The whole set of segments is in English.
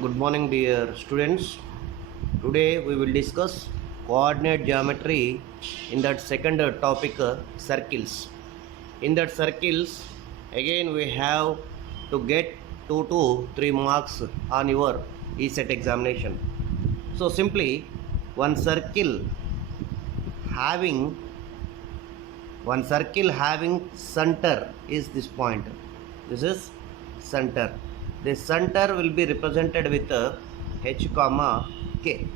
Good morning, dear students. Today we will discuss coordinate geometry in that second topic, circles. In that circles, again we have to get 2 to 3 marks on your ESET examination. So simply one circle having center is this point. This is center. The center will be represented with h comma k.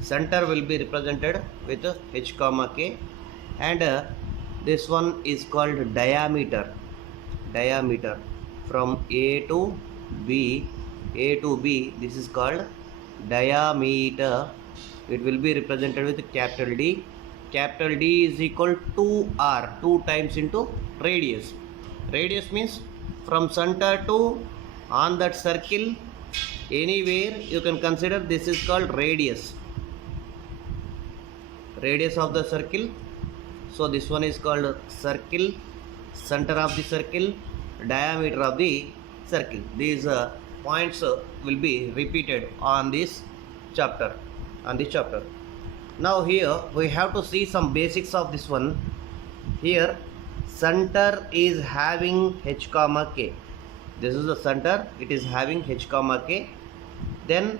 Center will be represented with h comma k, and this one is called diameter. Diameter from A to B. This is called diameter. It will be represented with capital D. Capital D is equal to R, 2 times into radius. Radius means from center to on that circle anywhere you can consider, this is called radius. Radius of the circle. So this one is called circle, center of the circle, diameter of the circle. These points will be repeated on this chapter. Now here we have to see some basics of this one. Here center is having h comma k. This is the center, it is having h comma k. Then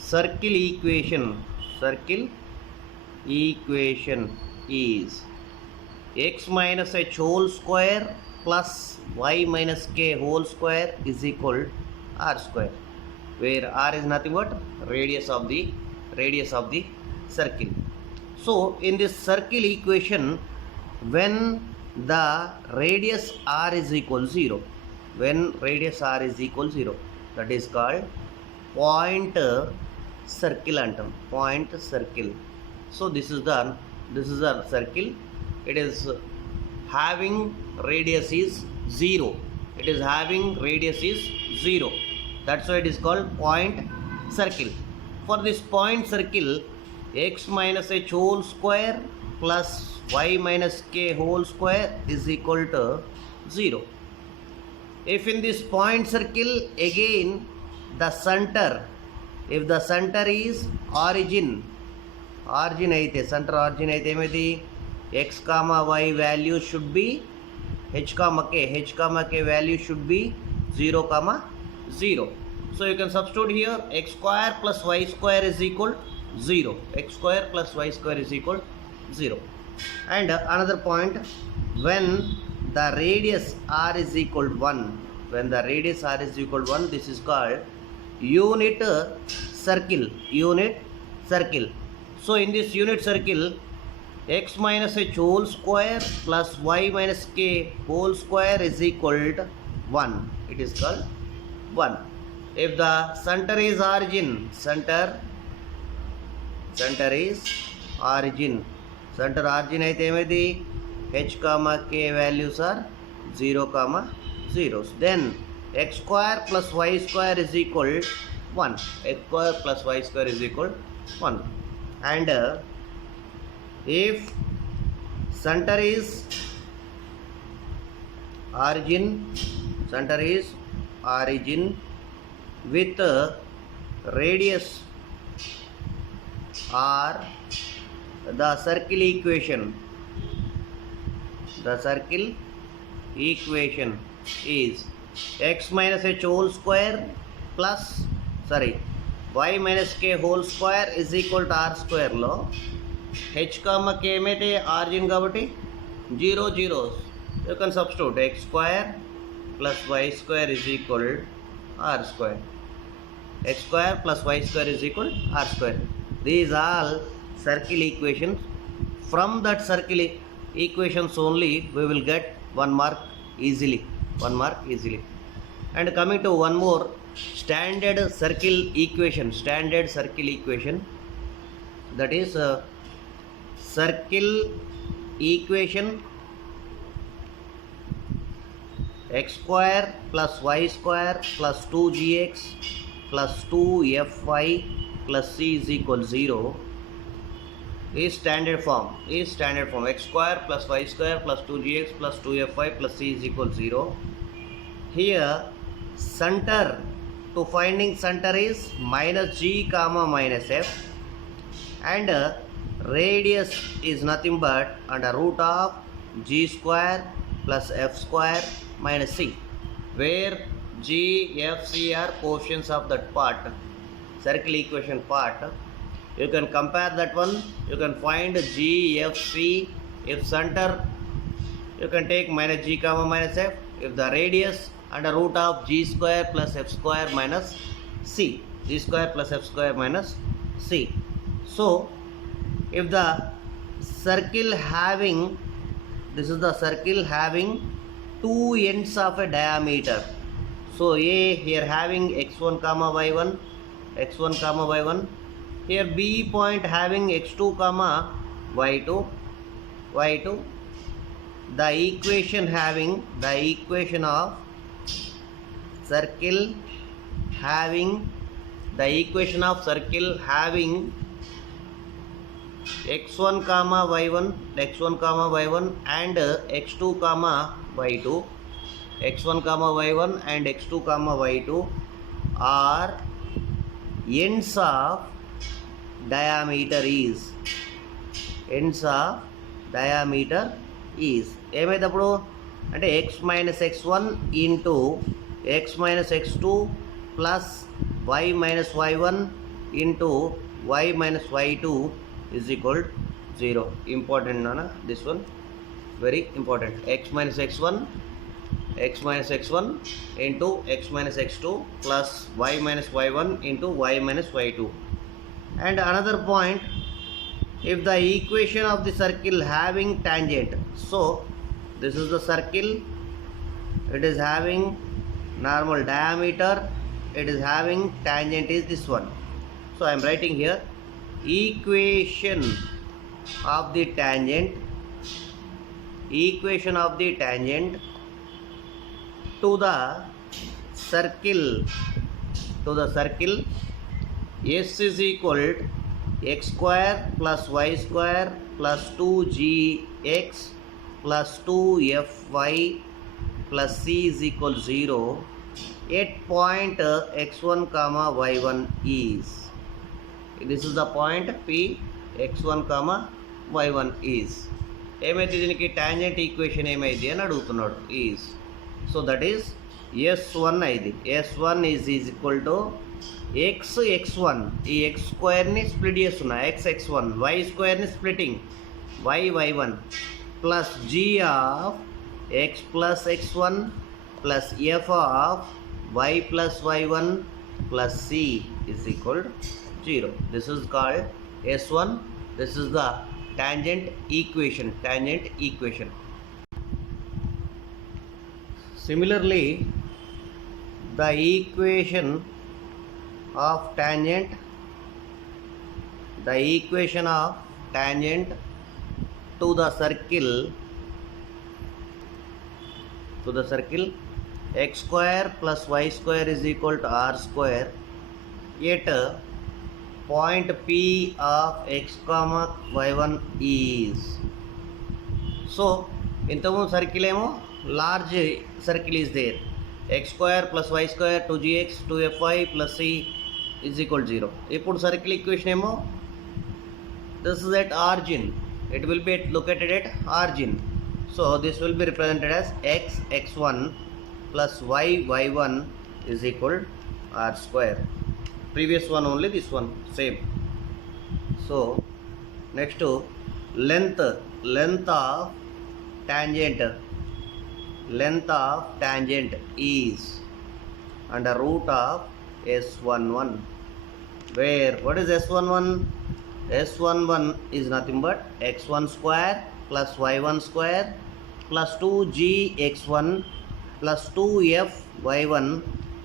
circle equation is x minus h whole square plus y minus k whole square is equal r square, where r is nothing but radius of the circle. So in this circle equation, when the radius r is equal 0, that is called point circle antam. Point circle. So this is the circle. It is having radius is 0. That's why it is called point circle. For this point circle, x minus h whole square plus y minus k whole square is equal to 0. If in this point circle again the center, if the center is origin అయితే, center origin అయితే ఏమైంది, x comma y value should be h comma k value should be 0 comma 0. So you can substitute here x square plus y square is equal 0. And another point, when the radius r is equal 1, this is called unit circle. So in this unit circle, x minus h whole square plus y minus k whole square is equal to 1. It is called 1. If the center is origin, center అయితే ఏమైంది, h comma k values are 0 comma 0. Then x square plus y square is equal 1. And if center is origin with radius r, the circle equation is x minus h whole square plus y minus k whole square is equal to r square లో h comma k ఏమైతే origin కాబట్టి 0 zeros, you can substitute x square plus y square is equal r square. X square plus y square is equal r square. These all circle equations. From that circle equations only we will get 1 mark easily. And coming to one more standard circle equation, that is circle equation x square plus y square plus 2gx plus 2fy plus c is equal 0 is standard form. X square plus y square plus 2gx plus 2fy plus c is equal 0. Here center to finding center is minus g comma minus f, and radius is nothing but under root of g square plus f square minus c, where g, f, c are portions of that part, circle equation part. You can compare that one. You can find g, f, c. If center, you can take minus g comma minus f. If the radius, under root of g square plus f square minus c, g square plus f square minus c. So if the circle having, this is the circle having two ends of a diameter. So a here having x1 comma y1, x1 comma y1. Here b point having x2 comma y2, y2. The equation having, the equation of circle having, the equation of circle having x1 comma y1, x1 comma y1 and x2 comma y2, x1 comma y1 and x2 comma y2 are ends of diameter is, ends of diameter is. ఏమైనప్పుడు అంటే x minus x1 into x minus x2 plus y minus y1 into y minus y2 is equal 0. Important, Nana. This one very important. X minus x1 into x minus x2 plus y minus y1 into y minus y2. And another point, if the equation of the circle having tangent, so this is the circle, it is having normal diameter, it is having tangent is this one. So I am writing here equation of the tangent, equation of the tangent to the circle, s is equal to x square plus y square plus 2gx plus 2fy plus c is equal to 0 at point x1 comma y1 is. This is the point P, x1 comma y1 is. ఏమైతే దీనికి tangent equation ఏమైంది అని అడుగుతున్నాడు is. So that is s1 అయింది. s1 is equal to x x1, ఈ x స్క్వేర్ని split చేస్తున్నా, x x1, y స్క్వేర్ని splitting y y1 plus g of x plus x1 plus f of y plus y1 plus c is equal 0. This is called S1. This is the tangent equation. Tangent equation. Similarly, the equation of tangent, the equation of tangent to the circle, x square plus y square is equal to r square at point P of x comma y1 is. So ఇంతకుముందు circle ఏమో large circle is there, x square plus y square 2gx 2fy plus c is equal to 0. ఇప్పుడు circle equation ఏమో this is at origin, it will be located at origin. So this will be represented as x x1 plus y y1 is equal to r square. Previous one only, this one same. So next to length of tangent is under root of s11, where what is s11? s11 is nothing but x1 square plus y1 square plus 2gx1 plus 2fy1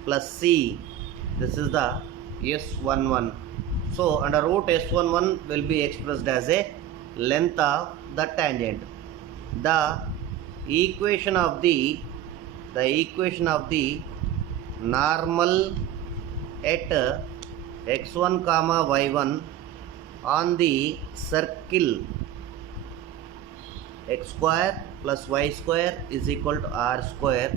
plus c. This is the s11. So under root s11 will be expressed as a length of the tangent. The equation of the normal at x1 comma y1 on the circle x square plus y square is equal to r square.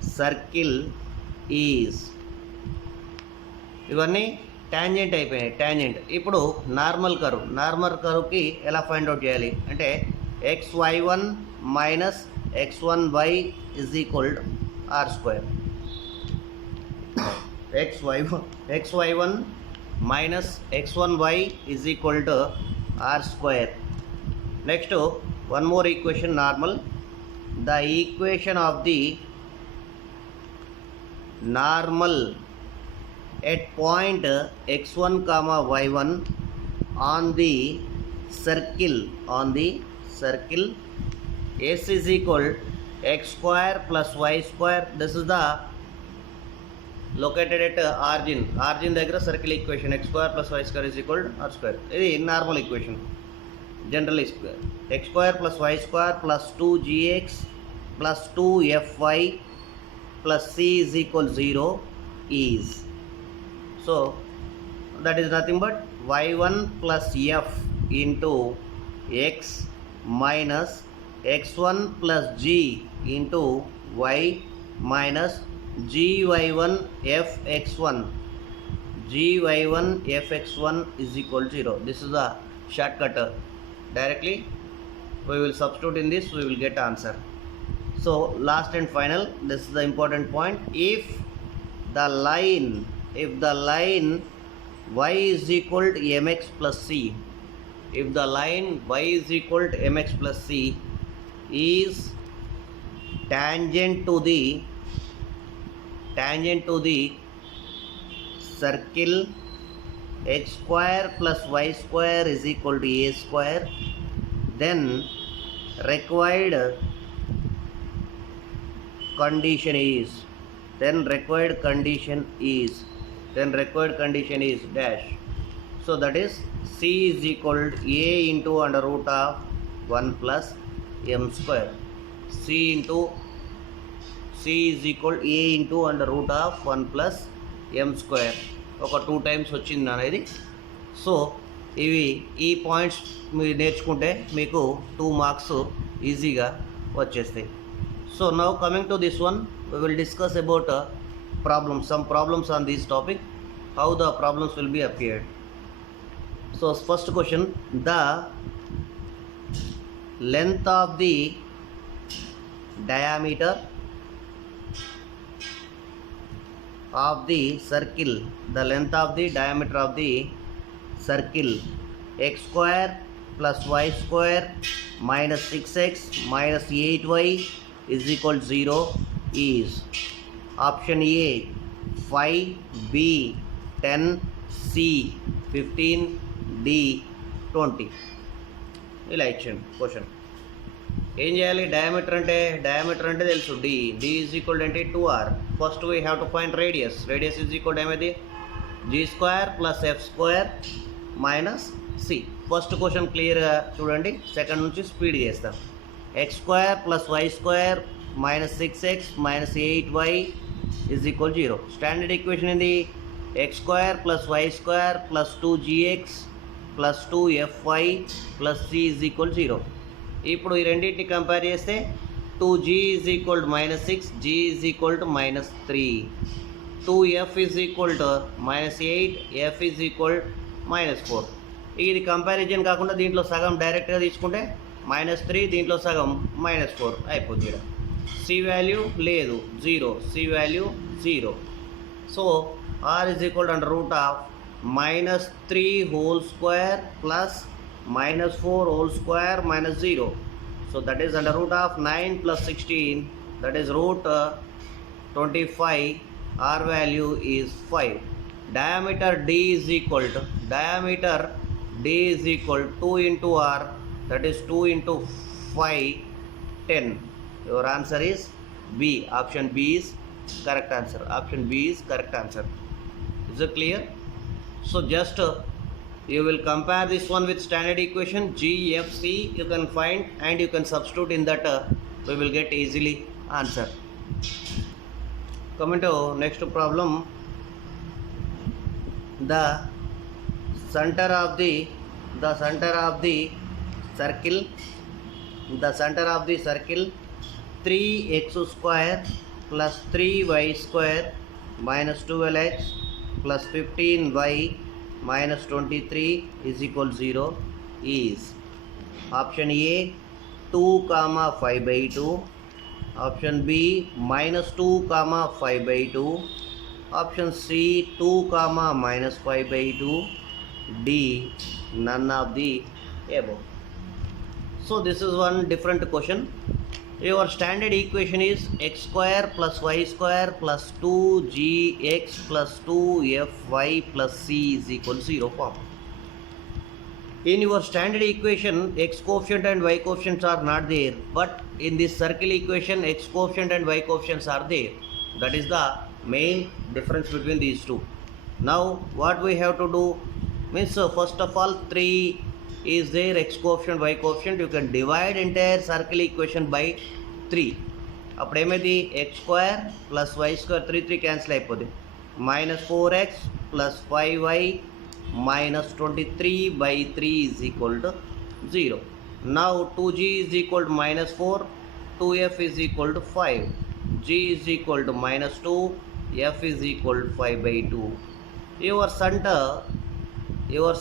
Circle is. ఇవన్నీ tangent అయిపోయాయి. Tangent. ఇప్పుడు normal కర్వ్కి ఎలా find out చేయాలి అంటే xy1 minus x1y is equal r square. xy1 minus x1y is equal to r square. Next, one more equation, normal. The equation of the normal at point x1 comma y1 on the circle s is equal x square plus y square. This is the located at origin దగ్గర circle equation x square plus y square is equal to r square. ఇది normal equation. General square x square plus y square plus 2gx plus 2fy plus c is equal 0 is. So that is nothing but y1 plus f into x minus x1 plus g into y minus gy1 fx1 is equal to 0. This is a shortcut. Directly we will substitute in this, we will get answer. So last and final, this is the important point. If the line y is equal to mx plus c, if the line y is equal to mx plus c is tangent to the circle x square plus y square is equal to a square, then required condition is dash. So that is c is equal to a into under root of 1 plus m square. c is equal to a into under root of 1 plus m square. ఒక 2 times వచ్చింది అనేది. So ఈ points మీరు నేర్చుకుంటే మీకు 2 marks ఈజీగా వచ్చేస్తాయి. So now coming to this one, we will discuss about some problems on this topic, how the problems will be appeared. So first question, the length of the diameter of the circle, x square plus y square minus 6x minus 8y is equal to 0 is. Option A 5, B 10, C 15, D 20. ఇలా ఇచ్చాను question. ఏం చేయాలి? Diameter అంటే తెలుసు d is equal అంటే 2r. First we have to find radius is equal ఏమైంది g square plus f square minus c. First question క్లియర్గా చూడండి, సెకండ్ నుంచి స్పీడ్ చేస్తాం. x square plus y square minus 6x minus 8y is equal 0. Standard equation ఏంది? x square plus y square plus 2gx plus 2fy plus c is equal 0. ఇప్పుడు ఈ రెండింటిని compare చేస్తే 2g is equal to minus 6, g is equal to minus 3, 2f is equal to minus 8, f is equal minus 4. ఇది comparison కాకుండా దీంట్లో సగం డైరెక్ట్గా తీసుకుంటే మైనస్ 3, దీంట్లో సగం మైనస్ 4 అయిపోతుంది. ఇక్కడ c వాల్యూ లేదు, 0, c value 0. So r is equal under root of minus 3 whole square plus minus 4 whole square minus 0. So that is under root of 9 plus 16, that is root 25. R value is 5. Diameter D is equal to 2 into R, that is 2 into 5, 10. Your answer is B. Option B is correct answer. Is it clear? So just you will compare this one with standard equation g f c, you can find and you can substitute in that, we will get easily answer. Coming to next problem, the center of the circle 3x square plus 3y square minus 12x plus 15y minus 23 is equal 0 is option A 2 comma 5 by 2, option B minus 2 comma 5 by 2, option C 2 comma minus 5 by 2, D none of the above. So this is one different question. Your standard equation is x square plus y square plus 2gx plus 2fy plus c is equal to 0 form. In your standard equation, x coefficient and y coefficients are not there, but in this circle equation, x coefficient and y coefficients are there. That is the main difference between these two. Now what we have to do means first of all 3 is there, x coefficient y coefficient, you can divide entire circle equation by 3. అప్పుడు ఏమైంది x square plus y square 3 cancel అయిపోతుంది, minus 4x plus 5y minus 23 by 3 is equal to 0. Now 2g is equal to minus 4, 2f is equal to 5, g is equal to minus 2, f is equal to 5 by 2. Your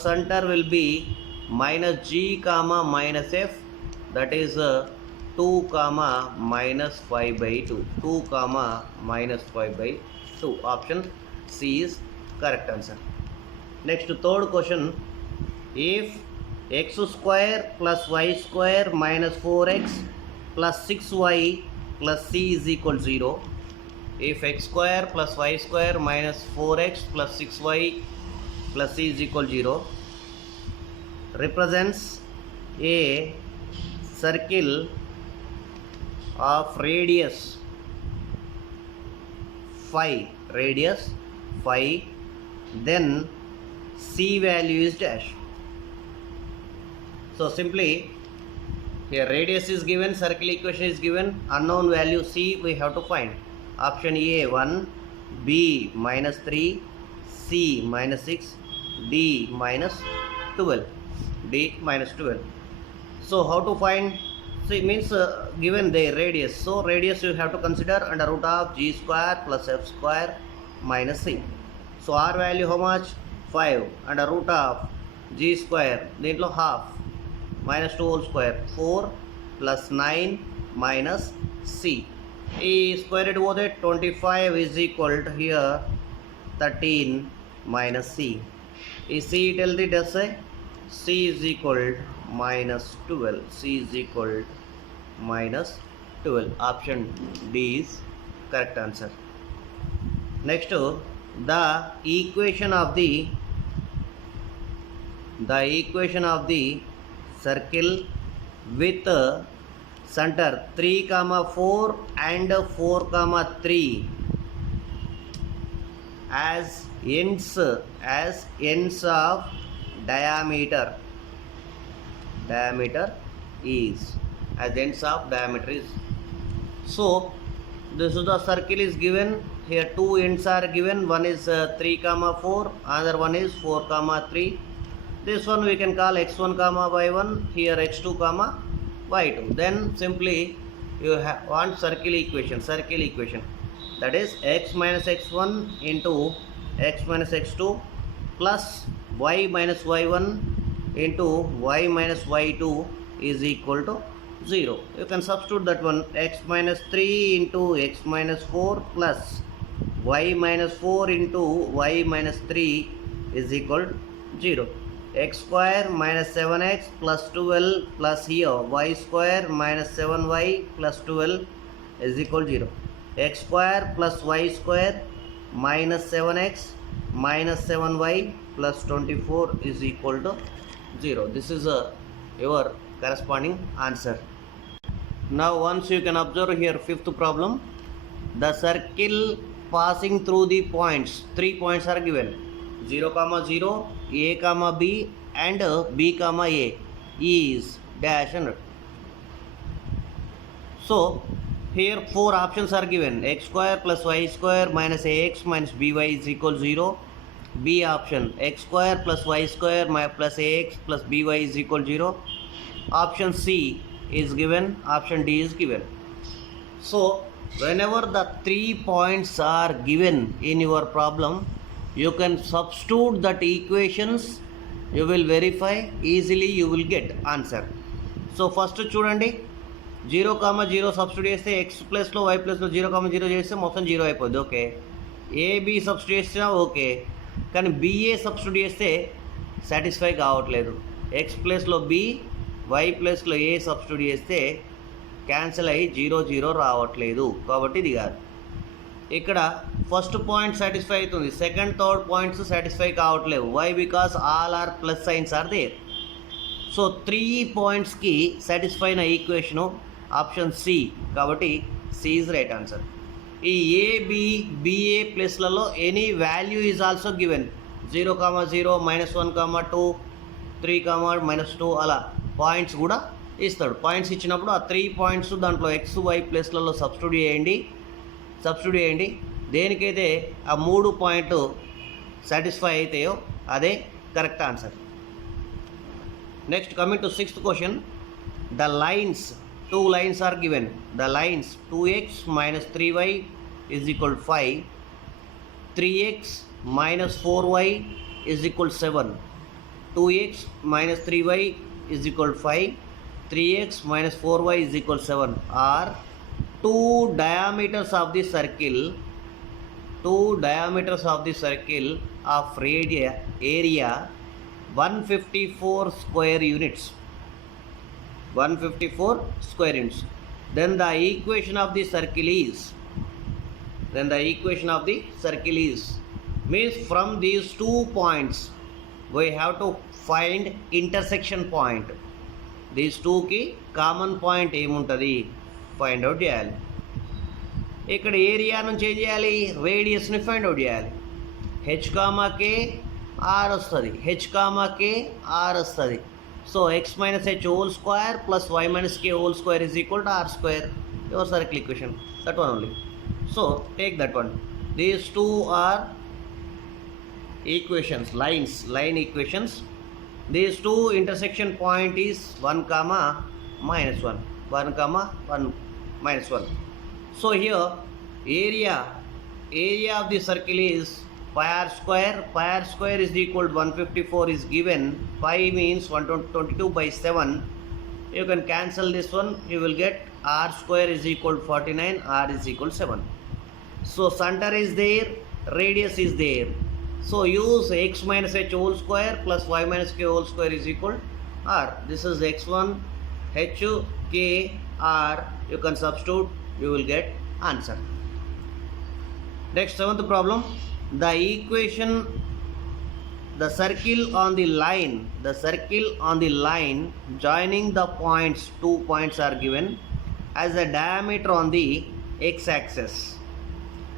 center will be minus g comma minus f, that is 2 comma minus 5 by 2, 2 comma minus 5 by 2. Option C is correct answer. Next third question, if x square plus y square minus 4x plus 6y plus c is equal to 0, if x square plus y square minus 4x plus 6y plus c is equal to 0, represents a circle of radius phi, then c value is dash. So simply here radius is given, circle equation is given, unknown value c we have to find. Option A 1, B minus 3, C minus 6, D minus 12. So how to find? See, means given the radius, so radius you have to consider under root of g square plus f square minus c. So r value how much? 5 under root of g square, దీంట్లో half minus 2 whole square, 4 plus 9 minus c. ఈ square root పోతే 25 is equal to here 13 minus c. ఈ c ఇటెల్ది does c is equal minus 12. C is equal minus 12. Option D is correct answer. Next, the equation of the circle with center 3, 4 and 4, 3 as ends of diameter is, as ends of diameter is. So this is the circle is given here, two ends are given, one is 3, 4, another one is 4, 3. This one we can call x1, y1, here x2, y2. Then simply you want circle equation, that is x minus x1 into x minus x2 plus y minus y1 into y minus y2 is equal to 0. You can substitute that one, x minus 3 into x minus 4 plus y minus 4 into y minus 3 is equal to 0. X square minus 7x plus 12 plus here y square minus 7y plus 12 is equal to 0. X square plus y square minus 7x minus 7y plus 24 is equal to 0. This is your corresponding answer. Now once you can observe here, fifth problem, the circle passing through the points, 3 points are given, 0, 0, a, b and b, a is dash and. So here 4 options are given, x square plus y square minus ax minus by is equal to 0. B option, x square plus y square plus ax plus by is equal to 0. Option C is given, option D is given. So whenever the 3 points are given in your problem, you can substitute that equations, you will verify easily, you will get answer. So first చూడండి 0, 0 substitute చేస్తే X ప్లస్లో why ప్లస్లో 0, 0 చేస్తే మొత్తం 0 అయిపోద్ది. Okay, AB substitute చేసినా okay, కానీ BA substitute చేస్తే సాటిస్ఫై కావట్లేదు. ఎక్స్ ప్లస్లో బి, వై ప్లస్లో ఏ సబ్స్టిట్యూట్ చేస్తే క్యాన్సిల్ అయ్యి 0, 0 రావట్లేదు, కాబట్టి ఇది కాదు. ఇక్కడ ఫస్ట్ పాయింట్ సాటిస్ఫై అవుతుంది, సెకండ్ థర్డ్ పాయింట్స్ సాటిస్ఫై కావట్లేవు. Why? Because all are plus signs are there. So 3 పాయింట్స్కి సాటిస్ఫై అయిన ఈక్వేషను ఆప్షన్ సి, కాబట్టి సి ఈజ్ రైట్ ఆన్సర్. ఈ ఏబి బిఏ ప్లస్లలో any value is also given. 0, 0, -1, 2, 3, -2 అలా points కూడా ఇస్తాడు. పాయింట్స్ ఇచ్చినప్పుడు ఆ 3 పాయింట్స్ దాంట్లో ఎక్స్ వై ప్లస్లలో సబ్స్టిట్యూట్ చేయండి. దేనికైతే ఆ 3 పాయింట్ సాటిస్ఫై అవుతాయో అదే correct answer. Next coming to 6th question. The lines, 2 lines are given. The lines 2x minus 3y is equal to 5, 3x minus 4y is equal to 7, 2x minus 3y is equal to 5, 3x minus 4y is equal to 7 are 2 diameters of the circle of area 154 square units. 154 square units. Then the equation of the circle is means from these 2 points we have to find intersection point. These 2 కి common point ఏముంటుంది find out చేయాలి. ఇక్కడ area నుంచి ఏం చేయాలి? రేడియస్ని find out చేయాలి. H comma k r వస్తుంది. So x minus h whole square plus y minus k whole square is equal to r square. Your circle equation, that one only. So take that one. These 2 are equations, line equations. These 2 intersection point is 1, -1, 1, 1, So here area of the circle is pi r square. Pi r square is equal to 154 is given. Pi means 122/7. You can cancel this one. You will get r square is equal to 49. R is equal to 7. So center is there, radius is there. So use x minus h whole square plus y minus k whole square is equal r. This is x1, h, k, r. You can substitute, you will get answer. Next, 7th problem. The equation, the circle on the line joining the points, 2 points are given as a diameter on the x-axis.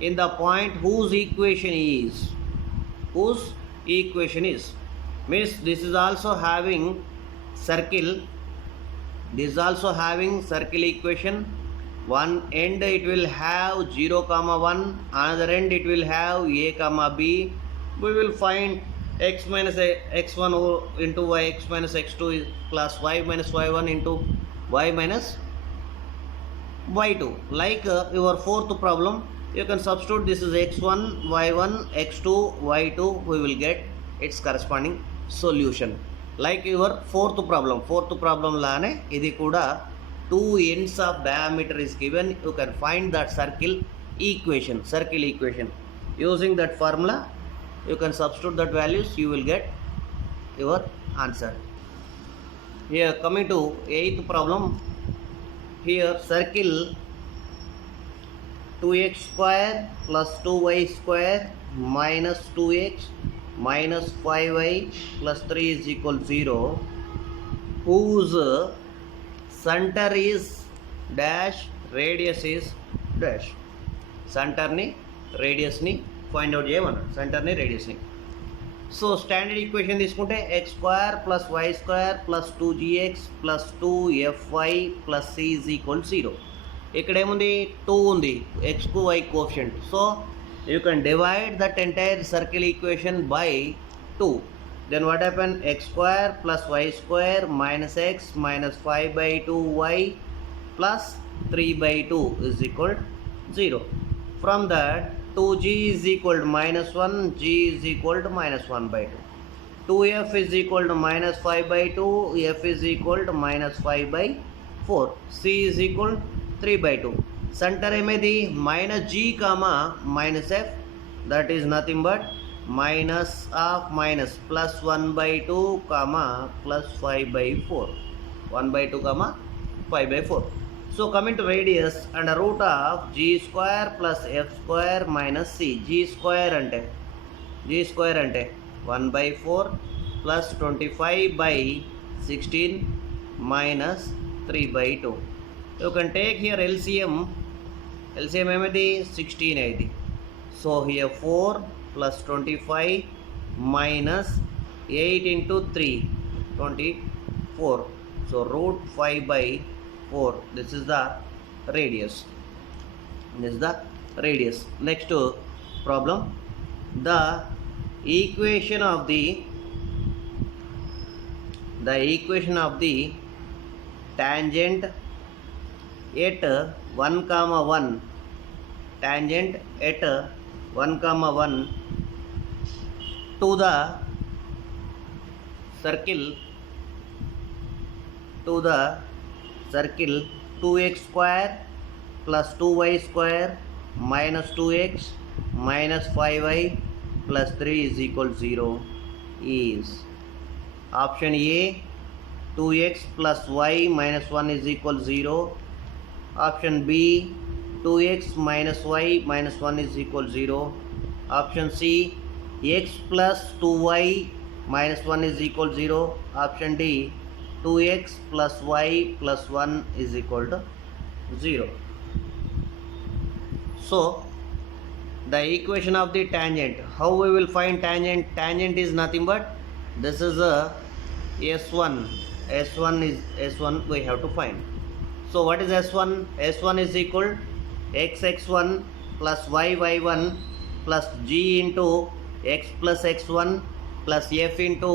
In the point whose equation is means this is also having circle. Equation. One end it will have 0, 1, another end it will have a, b. We will find x minus x1 into y, x minus x2 plus y minus y1 into y minus y2. Like your 4th problem, you can substitute this is x1, y1, x2, y2. We will get its corresponding solution. Like your 4th problem laane idi kuda 2 ends of diameter is given. You can find that circle equation. Using that formula, you can substitute that values, you will get your answer. Here coming to 8th problem. Here circle 2x square plus 2y square minus 2x minus 5y plus 3 is equal to 0, whose center is dash, radius is dash. Center ni radius ni find out చేయమన్నాడు, center ni radius ni. So standard equation తీసుకుంటే x square plus y square plus 2gx plus 2fy plus c is equal to 0. ఇక్కడ ఏముంది? 2 ఉంది, x కు y coefficient. So you can divide that entire circle equation by 2. Then what happen? X square plus y square minus x minus 5/2y plus 3/2 is equal 0. From that 2g is equal to minus 1, g is equal to minus 1 by 2. 2f is equal to minus 5 by 2, f is equal to minus 5 by 4, c is equal to 3 by 2. Center ఏమేది minus g comma minus f, that is nothing but minus of minus plus 1 by 2 comma plus 5 by 4, 1 by 2 comma 5 by 4. So coming to radius, under root of g square plus f square minus c. g square ante 1 by 4 plus 25 by 16 minus 3 by 2. You can take here LCM ఏమేది 16 అయింది. So here 4 plus 25 minus 8 into 3, 24. So root 5 by 4. This is the radius. Next problem. The equation of the tangent at 1 comma 1, tangent at 1 comma 1 to the circle 2x square plus 2y square minus 2x minus 5y plus 3 is equal to 0 is option A 2x plus y minus 1 is equal to 0, option B 2x minus y minus 1 is equal to 0, option C x plus 2y minus 1 is equal to 0, option D 2x plus y plus 1 is equal to 0. So the equation of the tangent, how we will find tangent? Tangent is nothing but this is a S1 we have to find. So what is S1? S1 is equal x1 plus y1 plus g into x plus x1 plus f into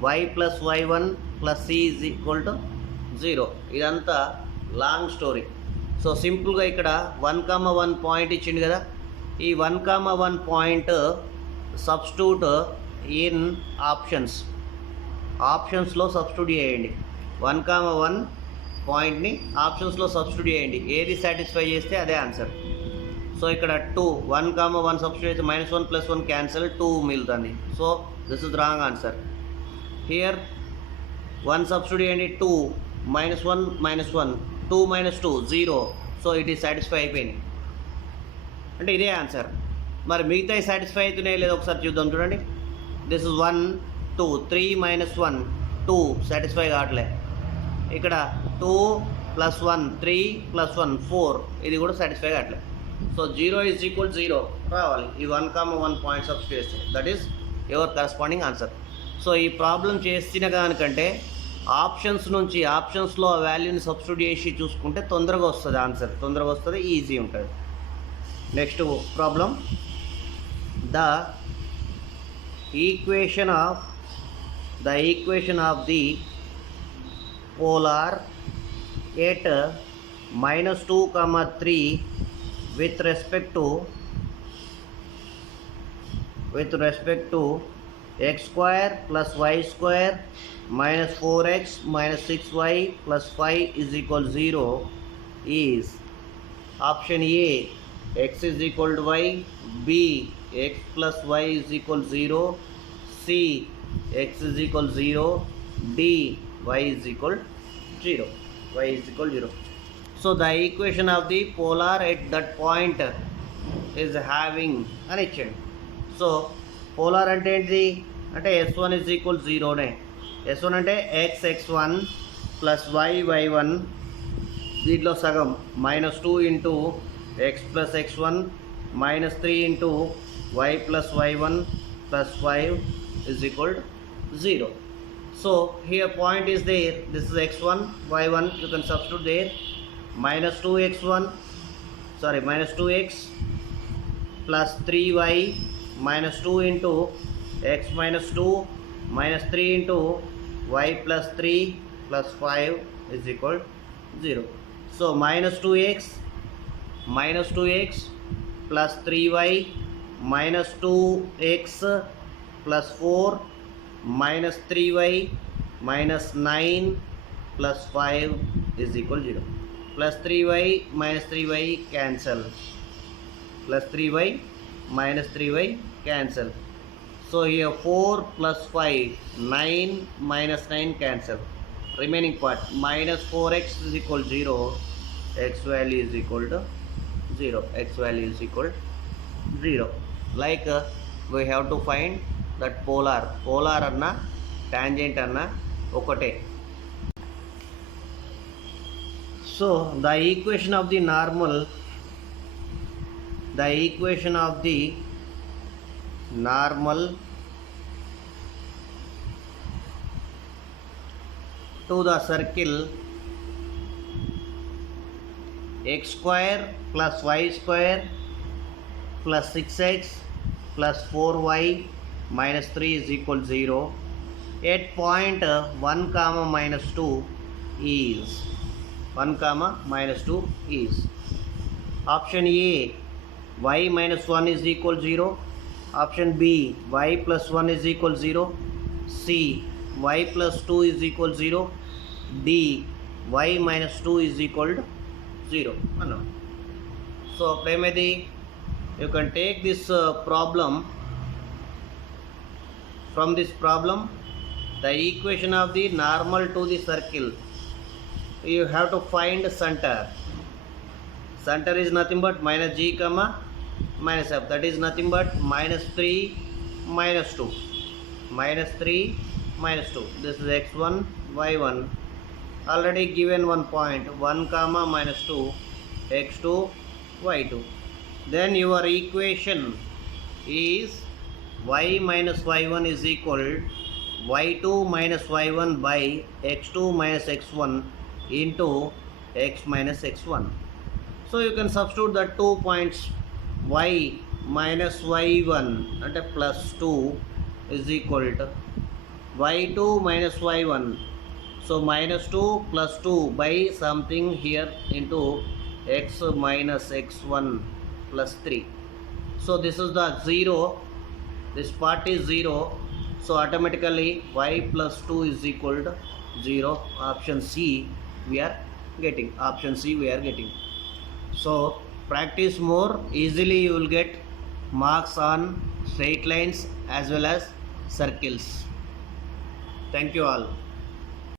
y plus y1 plus c is equal to 0. ఇదంతా long story. So సింపుల్గా ఇక్కడ 1,1 point ఇచ్చింది కదా, ఈ 1,1 point substitute in ఆప్షన్స్లో substitute చేయండి. 1,1 పాయింట్ని ఆప్షన్స్లో సబ్స్టిట్యూట్ చేయండి, ఏది సాటిస్ఫై చేస్తే అదే ఆన్సర్. సో ఇక్కడ 2 1,1 సబ్స్టిట్యూట్ చేస్తే -1 + 1 క్యాన్సల్, 2 మిగులుతుంది. So this is wrong answer. Here 1 substitute చేయండి, 2 -1 -1 2 - 2 0. సో ఇట్ ఈస్ సాటిస్ఫై అయిపోయింది, అంటే ఇదే ఆన్సర్. మరి మిగతా సాటిస్ఫై అవుతున్నాయి లేదో ఒకసారి చూద్దాం. చూడండి, దిస్ ఇస్ 1 2 3 - 1 2 సాటిస్ఫై కావట్లే. ఇక్కడ 2 + 1 3 + 1 4, ఇది కూడా సాటిస్ఫై కావట్లే. సో 0 = 0 రావాలి. ఈ 1,1 పాయింట్ సబ్స్టిట్యూట్ చేస్తే that is your corresponding answer. So ఈ ప్రాబ్లం చేసిన దానికంటే ఆప్షన్స్లో ఆ వాల్యూని సబ్స్టిట్యూట్ చేసి చూసుకుంటే తొందరగా వస్తుంది ఆన్సర్, తొందరగా వస్తుంది, ఈజీ ఉంటుంది. Next problem, the equation of the polar at -2, 3 with respect to x square plus y square minus 4x minus 6y plus 5 is equal to 0 is option A x is equal to y, B x plus y is equal to 0, C x is equal to 0, D y is equal to 0. So the equation of the polar at that point is having an ichend. So polar అంటే ఏంటిది అంటే S1 is equal to 0 నే. S1 అంటే x1 plus y1, దీంట్లో సగం -2 into x plus x1 -3 into y plus y1 plus 5 is equal to 0. So here point is there, this is x1 y1, you can substitute there. -2x plus 3y -2 into x minus 2 -3 into y plus 3 plus 5 is equal to 0. So -2x minus 2x plus 3y minus 2x plus 4 minus 3y minus 9 plus 5 is equal 0. Plus 3y minus 3y cancel. Plus 3y minus 3y cancel. So here 4 plus 5, 9 minus 9 cancel. Remaining part minus 4x is equal 0, x value is equal to 0, x value is equal to 0. Like we have to find that polar anna tangent anna okate. So the equation of the normal to the circle x square plus y square plus 6x plus 4y minus 3 is equal to 0 at point 1 comma minus 2 is option A, y minus 1 is equal to 0, option B, y plus 1 is equal to 0, C, y plus 2 is equal to 0, D, y minus 2 is equal to 0. So Premedi, you can take this problem. From this problem, the equation of the normal to the circle, you have to find center. Center is nothing but minus g comma minus f, that is nothing but minus 3 minus 2, this is x1 y1, already given one point 1 comma minus 2 x2 y2. Then your equation is y minus y1 is equal y2 minus y1 by x2 minus x1 into x minus x1. So you can substitute the 2 points, y minus y1 and plus 2 is equal to y2 minus y1. So minus 2 plus 2 by something here into x minus x1 plus 3. So this is the 0, this part is 0, so automatically y plus 2 is equal to 0. Option C we are getting. So practice more, easily you will get marks on straight lines as well as circles. Thank you all.